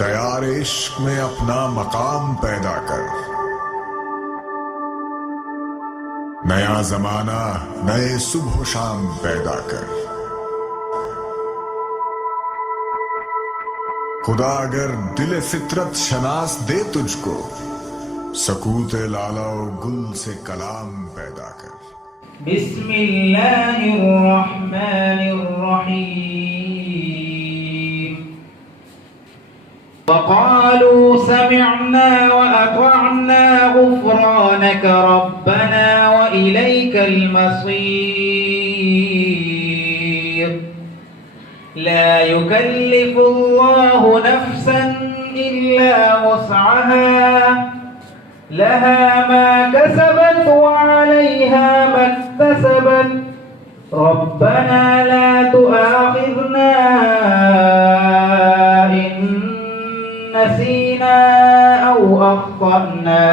دیار عشق میں اپنا مقام پیدا کر، نیا زمانہ نئے صبح و شام پیدا کر۔ خدا اگر دل فطرت شناس دے تجھ کو، سکوت لالا و گل سے کلام پیدا کر۔ بسم اللہ الرحمن الرحیم۔ وقالوا سمعنا وأطعنا غفرانك ربنا وإليك المصير۔ لا يكلف الله نفسا إلا وسعها، لها ما كسبت وعليها ما اكتسبت، ربنا لا تؤاخذنا إن نسينا أو أخطأنا،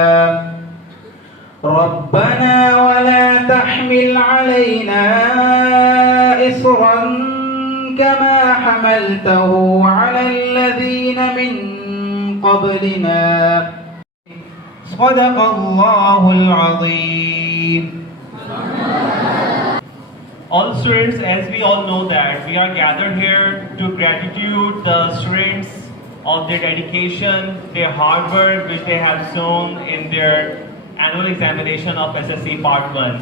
ربنا ولا تحمل علينا إصرا كما حملته على الذين من قبلنا، صدق الله العظيم۔ All students, as we all know that we are gathered here to gratitude the students of their dedication, their hard work which they have shown in their annual examination of SSC Part 1.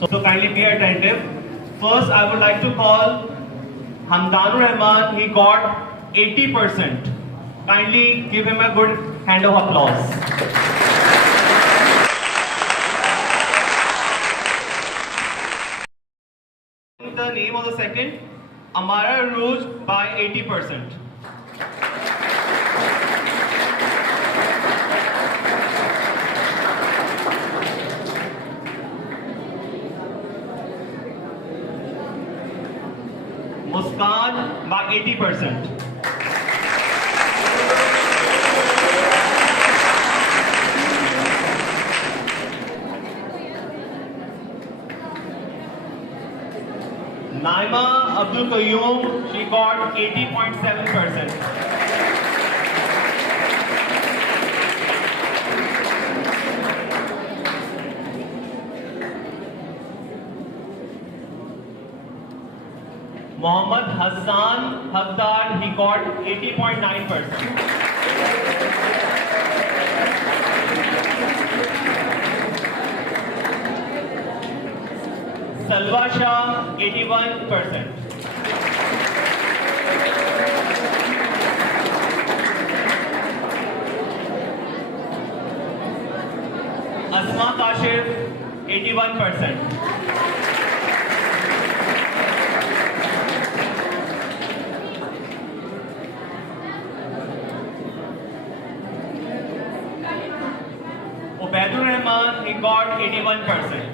So kindly be attentive. First, I would like to call Hamdanur Rahman. He got 80%. Kindly give him a good hand of applause. The name of the second, Amara Rouge by 80%. Muskan by 80%. Naima Abdul Qayyum, she got 80.7%. Mohammad Hassan Habdar, he got 80.9%. Salwa Shah, 81%. Asma Kashif, 81%. Ubaidur Rahman, he got 81%.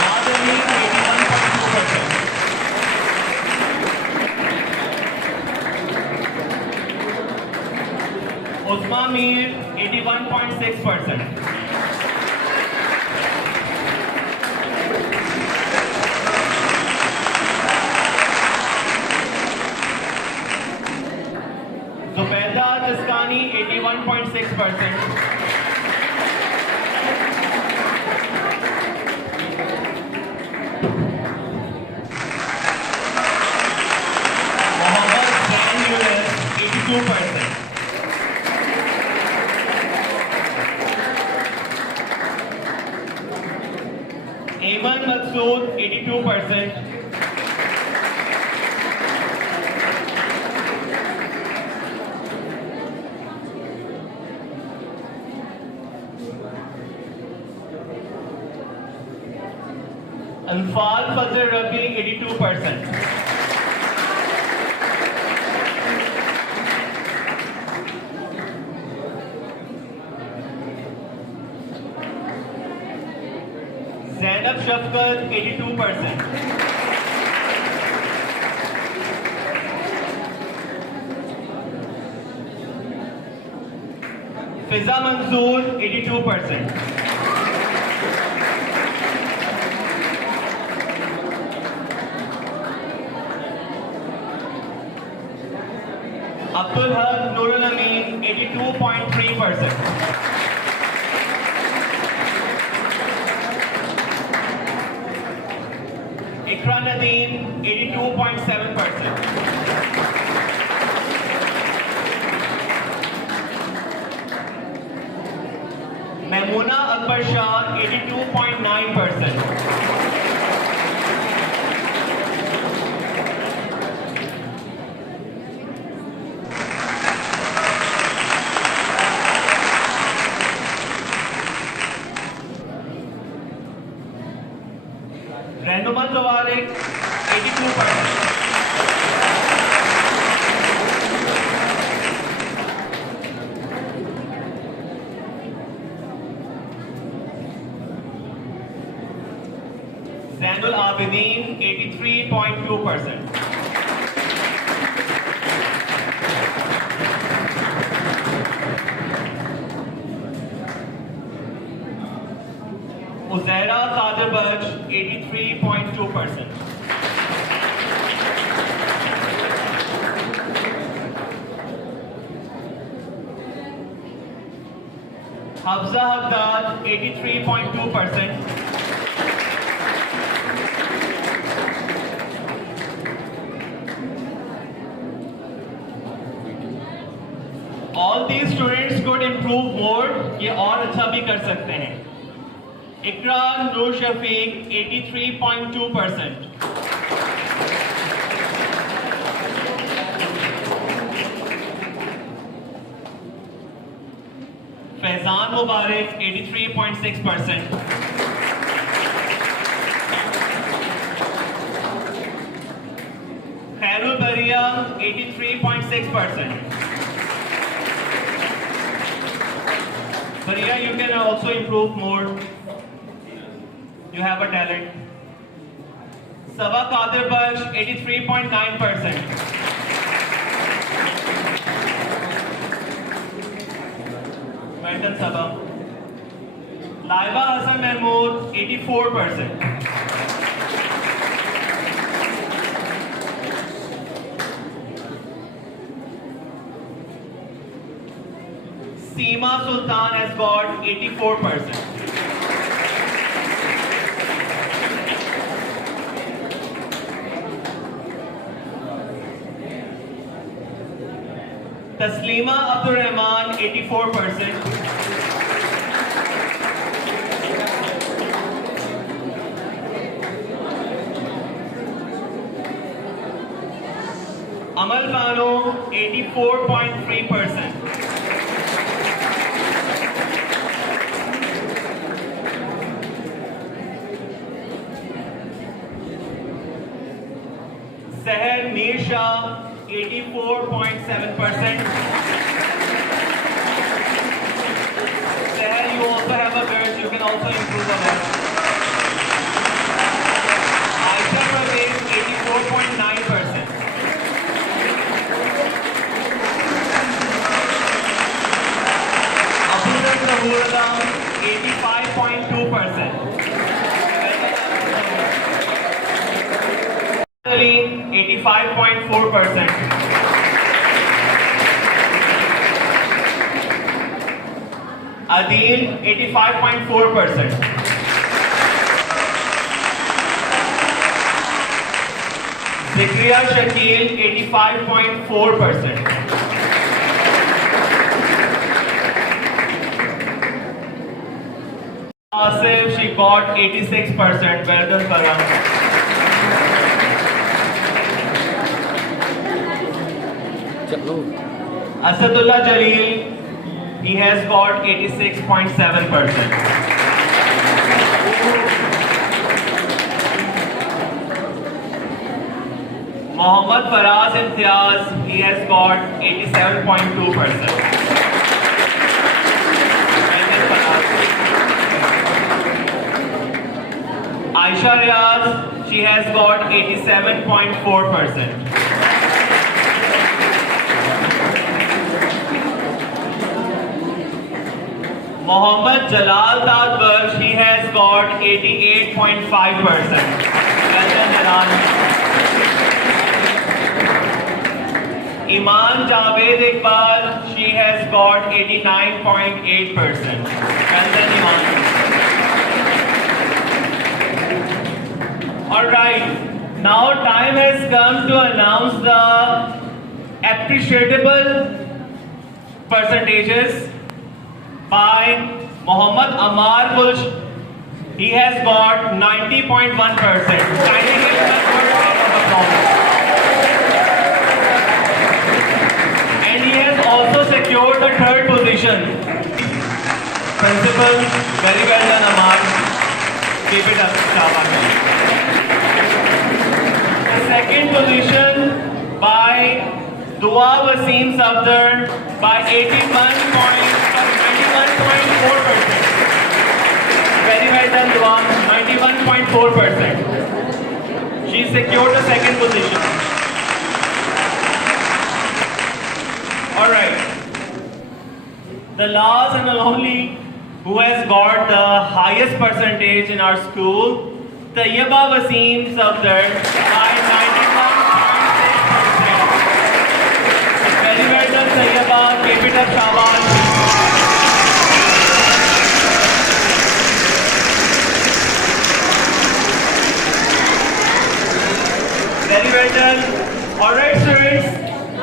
Madani, 81.2%. Uzma Mir, 81.6%. Zubaida Tiskani, 81.6%. Mohammad Zain Yunus, 82%. Ayman Masood, 82%. Anfal Fazil Rabi, 82%. Zainab Shafqat, 82%. Fiza Manzoor, 82%. Abdul Haq Nurul Amin, 82.3%. Ikra Nadeem, 82.7%. Maimuna Akbar Shah, 82.9%. Renumal Tawarik, 82%. Zainul Abidin, 83.2%. Uzaira Qadir Baksh, 83.2%. Hafza Haddad, 83.2%. All these students could improve more. ये और अच्छा भी कर सकते हैं. Ikra Nur Shafiq, 83.2%. Faizan Mubarak, 83.6%. Khairul Bariya, 83.6%. Bariya, you can also improve more. You have a talent. Saba Qadir Baksh, 83.9%. Well done, Saba. Laiba Hassan Mahmood, 84%. Seema Sultan has got 84%. Taslima Abdul Rahman, 84%. Amal Bano, 84.3%. Seher Mir Shah, 84.7%. Seher, you also have a verse, you can also improve on that. Aisha Pradesh, 84.9%. Abdul Rahman, 85.2%. 85.4%. Adil, 85.4%. Zikriya Shakil, 85.4%. Asif, she got 86%. Well done, Farhan. Asadullah Jalil, he has got 86.7%. Mohammad Faraz Imtiaz, he has got 87.2%. Aisha Riaz, she has got 87.4%. Mohammad Jalal Tadbaksh, he has got 88.5%. Well done, Jalal. Iman Javed got 89.8%. Well done, Iman. Alright, now time has come to announce the appreciable percentages by Muhammad Amar Gulsh. He has got 90.1%. Kindly give him a good round of applause. And he has also secured the third position. Principal, very well done, Amar. Keep it up, Shabash. The second position by Dua Wasim Safdar by 91.4%. Very well done, Dua. 91.4%. She secured the second position. Alright. The last and the only who has got the highest percentage in our school, Tayyaba Wasim Safdar by 91.6%. Very well done, Tayyaba. Keep it up, Shabash. Very well done. Alright, students.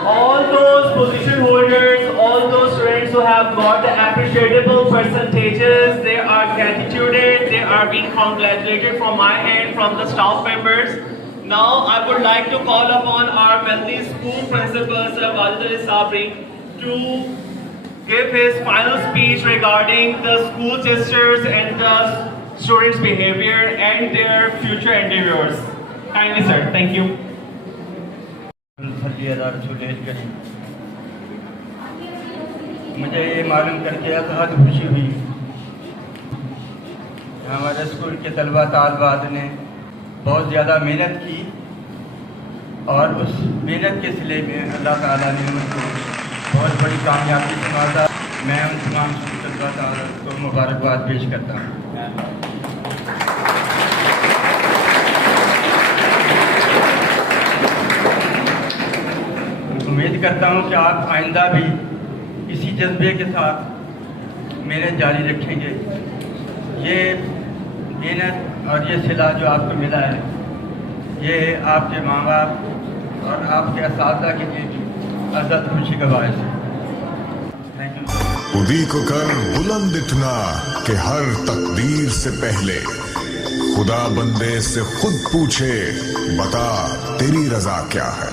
All those position holders, all those students who have got the appreciable percentages, they are gratituded, they are being congratulated from my end, from the staff members. Now I would like to call upon our Melody School Principal, Sir Wajid Ali Sabri, to give his final speech regarding the school sisters and the students' behavior and their future endeavors. Kindly, sir. Thank you. मुझे ये मालूम करके बहुत खुशी हुई। हमारे school के तलबा तालबात ने बहुत ज़्यादा मेहनत की और उस मेहनत के सिले में अल्लाह ताला ने उनको बहुत बड़ी कामयाबी संवारा। मैं उन तमाम तलबा तालबात को मुबारकबाद पेश करता हूँ। उम्मीद करता हूँ कि आप आइंदा भी इसी जज्बे के साथ मेहनत जारी रखेंगे। ये मेहनत और ये सिला जो आपको मिला है, ये आपके माँ बाप और आपके असातिज़ा के लिए अज़द खुशी का बायस है। Thank you. खुदी को कर बुलंद इतना कि हर तकदीर से पहले खुदा बंदे से खुद पूछे, बता तेरी रजा क्या है।